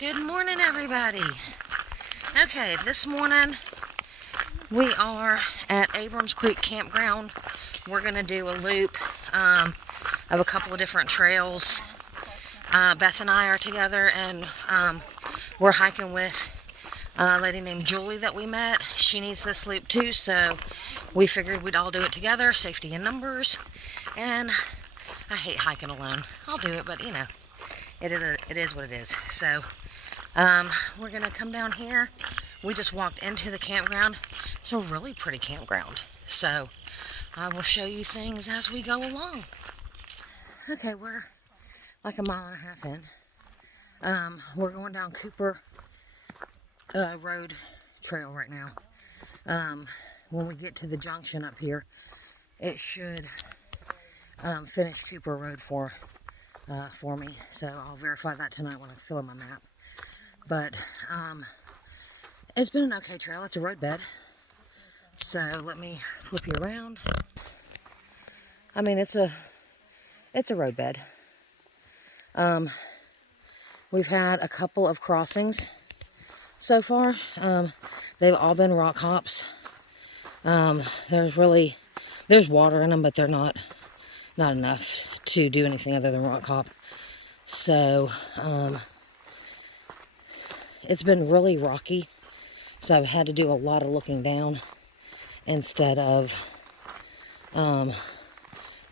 Good morning, everybody. Okay, this morning we are at Abrams Creek Campground. We're going to do a loop of a couple of different trails. Beth and I are together, and we're hiking with a lady named Julie that we met. She needs this loop too, so we figured we'd all do it together, safety in numbers. And I hate hiking alone. I'll do it, but you know, it is what it is. So we're gonna come down here. We just walked into the campground. It's a really pretty campground, so I will show you things as we go along. Okay, we're like a mile and a half in. We're going down Cooper Road Trail right now. When we get to the junction up here, it should finish Cooper Road for me, so I'll verify that tonight when I fill in my map. But it's been an okay trail. It's a roadbed. So let me flip you around. I mean, it's a roadbed. We've had a couple of crossings so far. They've all been rock hops. There's water in them, but they're not enough to do anything other than rock hop. So it's been really rocky, so I've had to do a lot of looking down instead of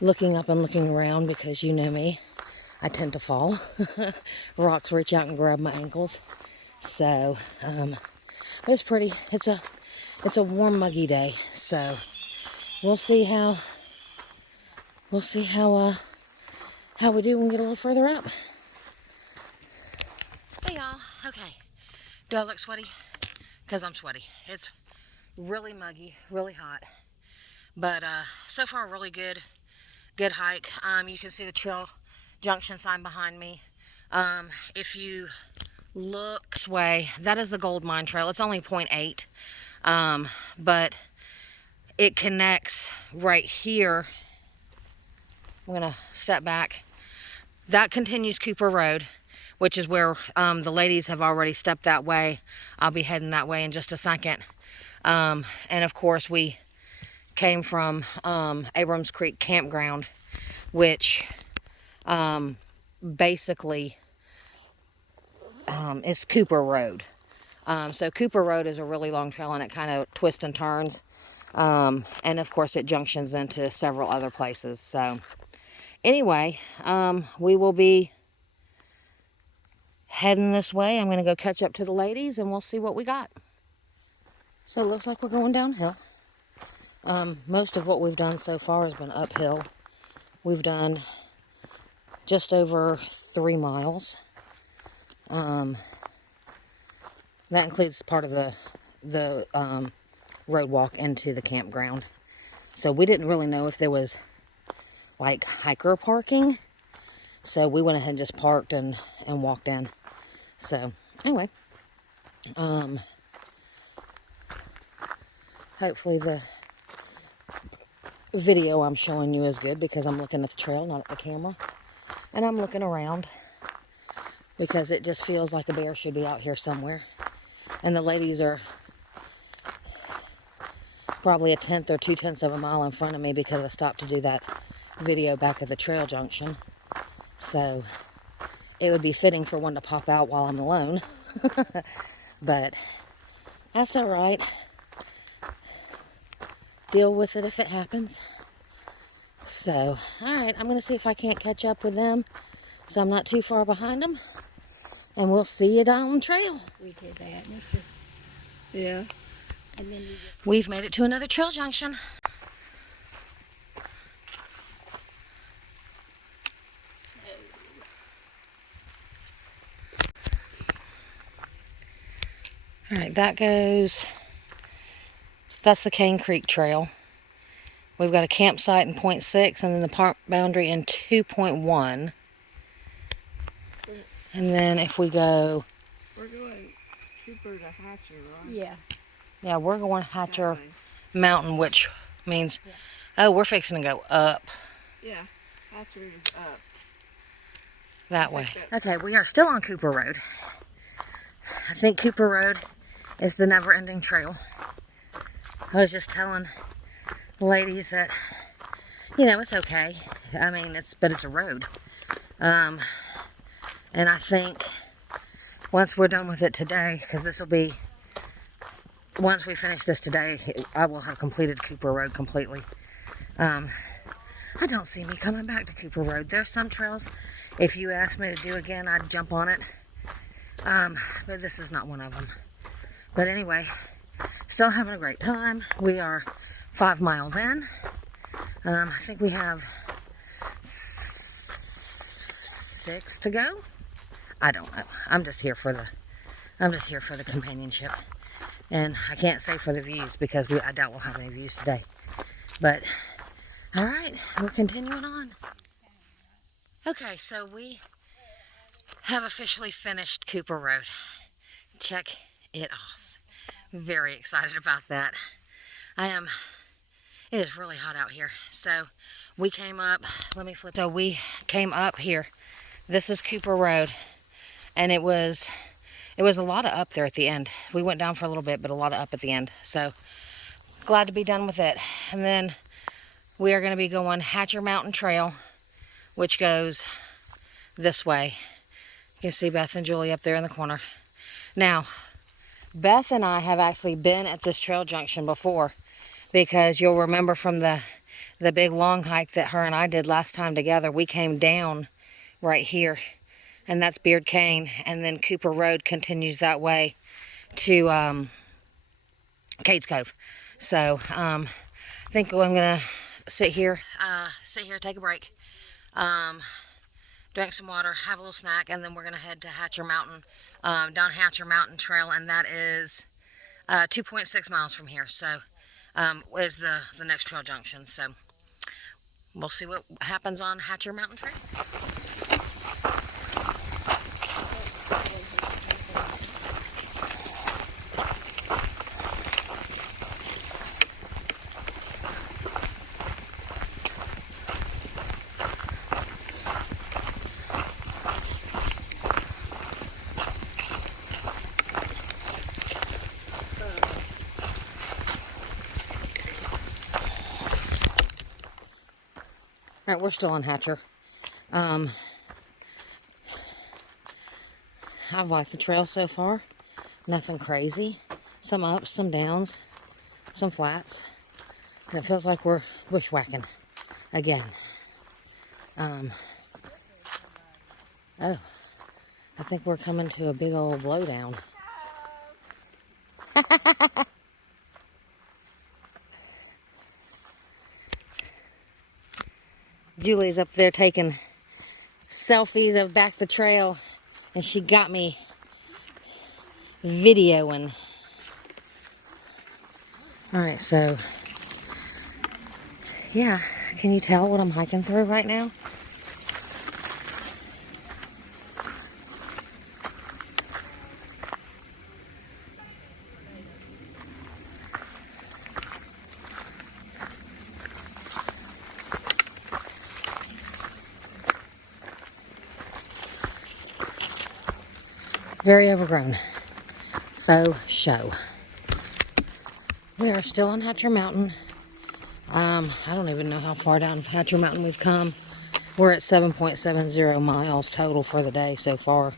looking up and looking around, because you know me, I tend to fall. Rocks reach out and grab my ankles. So but it's pretty. It's a warm, muggy day, so we'll see how we do when we get a little further up. Hey y'all. Okay, do I look sweaty? Because I'm sweaty. It's really muggy, really hot, but so far really good hike. You can see the trail junction sign behind me. If you look this way, that is the Gold Mine Trail. It's only 0.8, but it connects right here. I'm gonna step back. That continues Cooper Road, which is where the ladies have already stepped that way. I'll be heading that way in just a second. And of course, we came from Abrams Creek Campground, which basically is Cooper Road. So Cooper Road is a really long trail, and it kind of twists and turns. And of course, it junctions into several other places. So anyway, we will be heading this way. I'm going to go catch up to the ladies, and we'll see what we got. So it looks like we're going downhill. Most of what we've done so far has been uphill. We've done just over 3 miles. That includes part of the road walk into the campground. So we didn't really know if there was like hiker parking. So we went ahead and just parked and walked in. So anyway, hopefully the video I'm showing you is good, because I'm looking at the trail, not at the camera. And I'm looking around because it just feels like a bear should be out here somewhere. And the ladies are probably 1/10 or 2/10 of a mile in front of me, because I stopped to do that video back at the trail junction. So it would be fitting for one to pop out while I'm alone. But that's all right. Deal with it if it happens. So, all right, I'm going to see if I can't catch up with them, so I'm not too far behind them. And we'll see you down the trail. We did that, and it's just, yeah. And then We've made it to another trail junction. All right, that's the Cane Creek Trail. We've got a campsite in 0.6, and then the park boundary in 2.1. And then if we go... we're going Cooper to Hatcher, right? Yeah. Yeah, we're going Hatcher Mountain, which means... yeah. Oh, we're fixing to go up. Yeah, Hatcher is up. That way. Okay, we are still on Cooper Road. I think Cooper Road is the never-ending trail. I was just telling ladies that, you know, it's okay. I mean, but it's a road. And I think once we're done with it today, because this will be, once we finish this today, I will have completed Cooper Road completely. I don't see me coming back to Cooper Road. There's some trails, if you asked me to do again, I'd jump on it. But this is not one of them. But anyway, still having a great time. We are 5 miles in. I think we have 6 to go. I don't know. I'm just here for the companionship. And I can't say for the views because I doubt we'll have any views today. But all right, we're continuing on. Okay, so we have officially finished Cooper Road. Check it off. Very excited about that. It is really hot out here. So we came up, let me flip. So we came up here. This is Cooper Road. And it was a lot of up there at the end. We went down for a little bit, but a lot of up at the end. So glad to be done with it. And then we are going to be going Hatcher Mountain Trail, which goes this way. You can see Beth and Julie up there in the corner. Now, Beth and I have actually been at this trail junction before, because you'll remember from the big long hike that her and I did last time together, we came down right here, and that's Beard Cane, and then Cooper Road continues that way to Cades Cove. So I think I'm gonna sit here, take a break, drink some water, have a little snack, and then we're gonna head to Hatcher Mountain, down Hatcher Mountain Trail, and that is 2.6 miles from here. So is the next trail junction. So we'll see what happens on Hatcher Mountain Trail. All right, we're still on Hatcher. I've liked the trail so far. Nothing crazy. Some ups, some downs, some flats. And it feels like we're bushwhacking again. Oh, I think we're coming to a big old blowdown. Julie's up there taking selfies of back the trail, and she got me videoing. All right, so yeah, can you tell what I'm hiking through right now? Very overgrown. Faux show. We are still on Hatcher Mountain. I don't even know how far down Hatcher Mountain we've come. We're at 7.70 miles total for the day so far.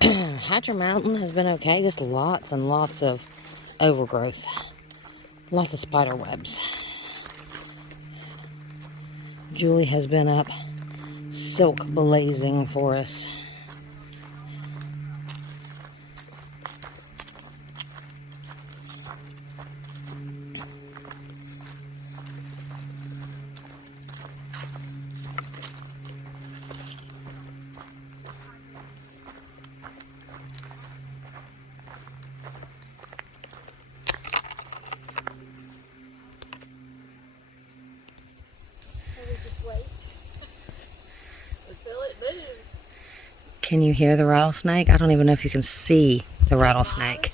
Hatcher Mountain has been okay, just lots and lots of overgrowth. Lots of spider webs. Julie has been up silk blazing for us. Can you hear the rattlesnake? I don't even know if you can see the rattlesnake.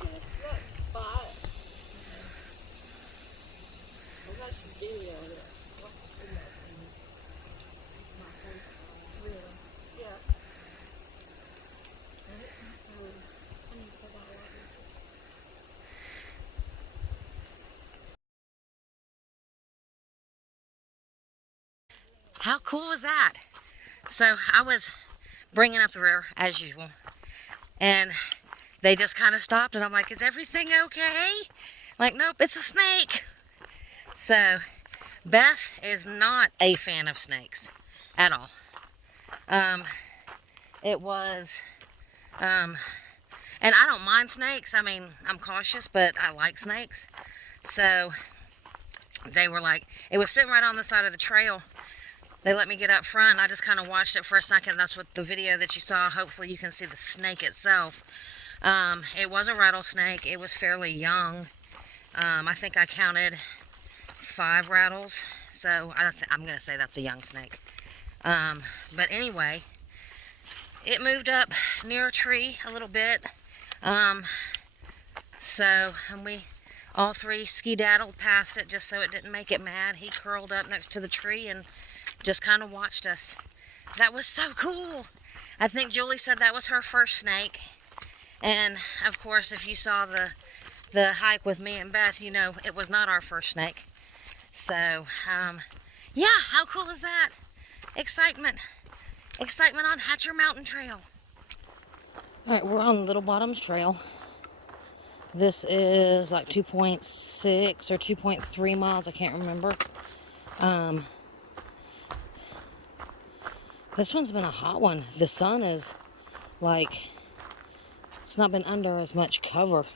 How cool was that? So I was bringing up the rear as usual, and they just kind of stopped, and I'm like, is everything okay? Like, nope, it's a snake. So Beth is not a fan of snakes at all. It was, and I don't mind snakes. I mean, I'm cautious, but I like snakes. So they were like, it was sitting right on the side of the trail. They let me get up front. I just kind of watched it for a second. That's what the video that you saw. Hopefully you can see the snake itself. It was a rattlesnake. It was fairly young. I think I counted 5 rattles. So I'm going to say that's a young snake. But anyway, it moved up near a tree a little bit. And we all 3 skedaddled past it just so it didn't make it mad. He curled up next to the tree and just kind of watched us. That was so cool. I think Julie said that was her first snake. And of course, if you saw the hike with me and Beth, you know it was not our first snake. So, yeah, how cool is that? Excitement. Excitement on Hatcher Mountain Trail. All right, we're on Little Bottoms Trail. This is like 2.6 or 2.3 miles, I can't remember. This one's been a hot one. The sun is like, it's not been under as much cover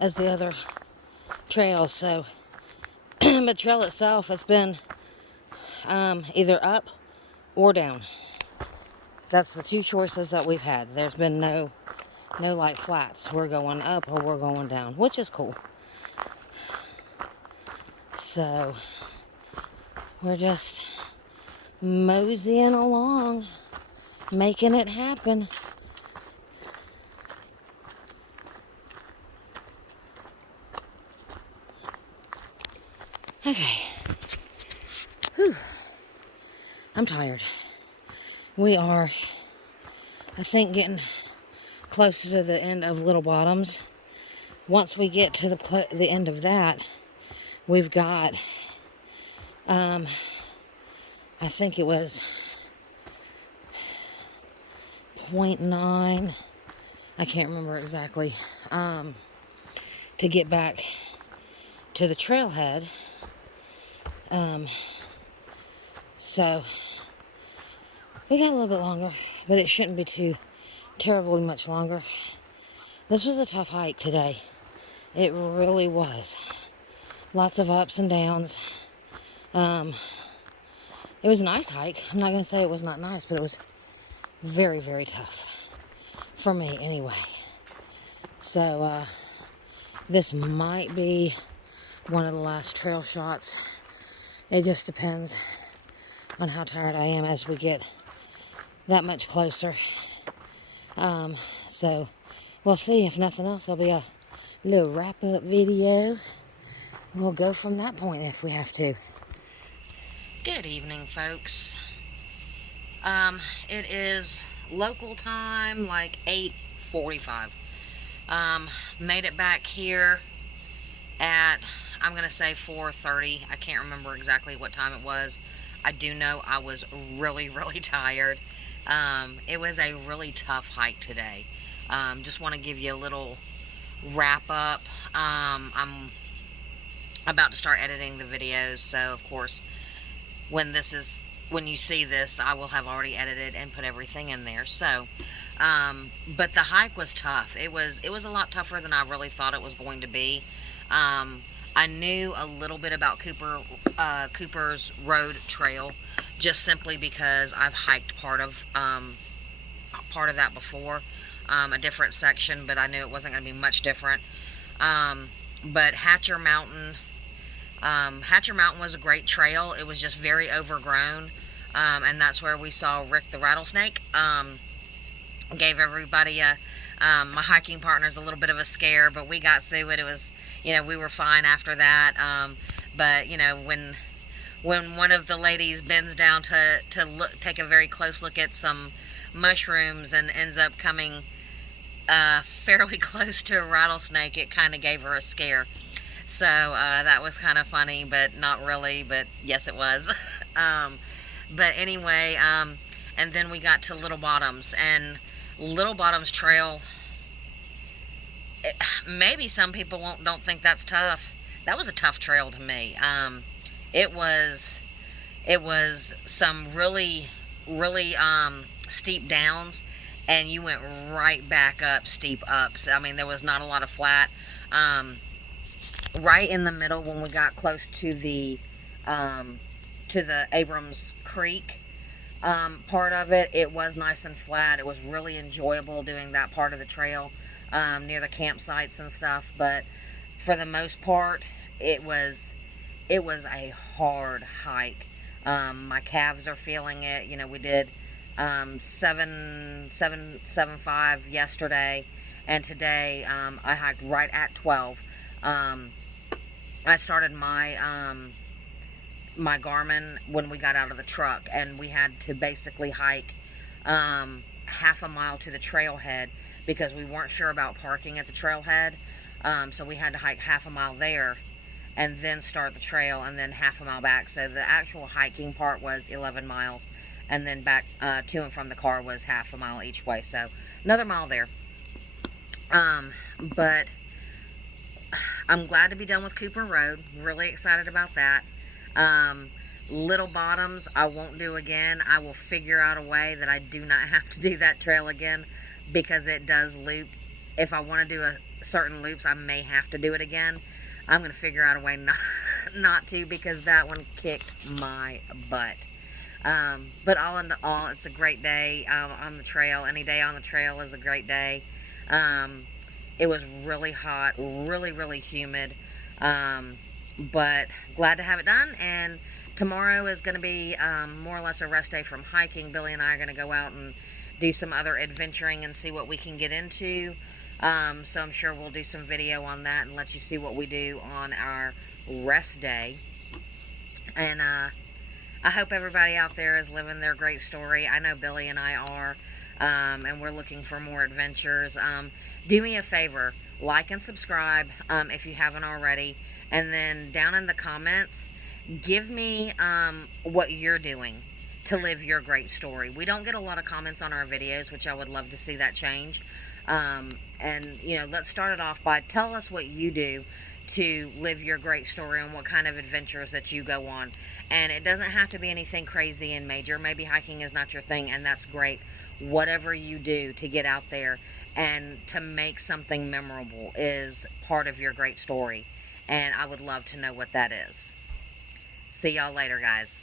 as the other trails. So, the trail itself has been either up or down. That's the 2 choices that we've had. There's been no like flats. We're going up or we're going down, which is cool. So we're just moseying along, making it happen. Okay. Whew. I'm tired. We are, I think, getting closer to the end of Little Bottoms. Once we get to the end of that, we've got, I think it was 0.9, I can't remember exactly, to get back to the trailhead. So we got a little bit longer, but it shouldn't be too terribly much longer. This was a tough hike today. It really was. Lots of ups and downs. It was a nice hike. I'm not going to say it was not nice, but it was very, very tough. For me, anyway. So, this might be one of the last trail shots. It just depends on how tired I am as we get that much closer. So we'll see. If nothing else, there'll be a little wrap-up video. We'll go from that point if we have to. Good evening, folks. It is local time, like 8:45. Made it back here at, I'm going to say 4:30. I can't remember exactly what time it was. I do know I was really, really tired. It was a really tough hike today. Just want to give you a little wrap up. I'm about to start editing the videos, so of course when you see this, I will have already edited and put everything in there. So but the hike was tough. It was a lot tougher than I really thought it was going to be. I knew a little bit about Cooper's Road Trail, just simply because I've hiked part of that before, a different section, but I knew it wasn't going to be much different. But Hatcher Mountain was a great trail. It was just very overgrown, and that's where we saw Rick the rattlesnake. Gave everybody my hiking partners a little bit of a scare, but we got through it. It was, we were fine after that. But when one of the ladies bends down to take a very close look at some mushrooms and ends up coming fairly close to a rattlesnake, it kind of gave her a scare. So that was kind of funny, but not really, but yes, it was. But anyway, and then we got to Little Bottoms, and Little Bottoms Trail, maybe some people don't think that's tough. That was a tough trail to me. It was some really steep downs, and you went right back up steep ups. I mean, there was not a lot of flat. Right in the middle, when we got close to the Abrams Creek part of it, it was nice and flat. It was really enjoyable doing that part of the trail near the campsites and stuff. But for the most part, it was a hard hike. My calves are feeling it. You know, we did 7.75 yesterday, and today I hiked right at 12. I started my my Garmin when we got out of the truck, and we had to basically hike half a mile to the trailhead because we weren't sure about parking at the trailhead. So we had to hike half a mile there and then start the trail, and then half a mile back. So the actual hiking part was 11 miles, and then back to and from the car was half a mile each way. So another mile there. But I'm glad to be done with Cooper Road. Really excited about that. Little Bottoms, I won't do again. I will figure out a way that I do not have to do that trail again, because it does loop. If I want to do certain loops, I may have to do it again. I'm going to figure out a way not to, because that one kicked my butt. But all in all, it's a great day on the trail. Any day on the trail is a great day. It was really hot, really humid. But glad to have it done. And tomorrow is going to be more or less a rest day from hiking. Billy and I are going to go out and do some other adventuring and see what we can get into. So I'm sure we'll do some video on that and let you see what we do on our rest day. And I hope everybody out there is living their great story. I know Billy and I are, and we're looking for more adventures. Do me a favor, like and subscribe if you haven't already. And then down in the comments, give me what you're doing to live your great story. We don't get a lot of comments on our videos, which I would love to see that change. And, you know, let's start it off by tell us what you do to live your great story and what kind of adventures that you go on. And it doesn't have to be anything crazy and major. Maybe hiking is not your thing, and that's great. Whatever you do to get out there and to make something memorable is part of your great story. And I would love to know what that is. See y'all later, guys.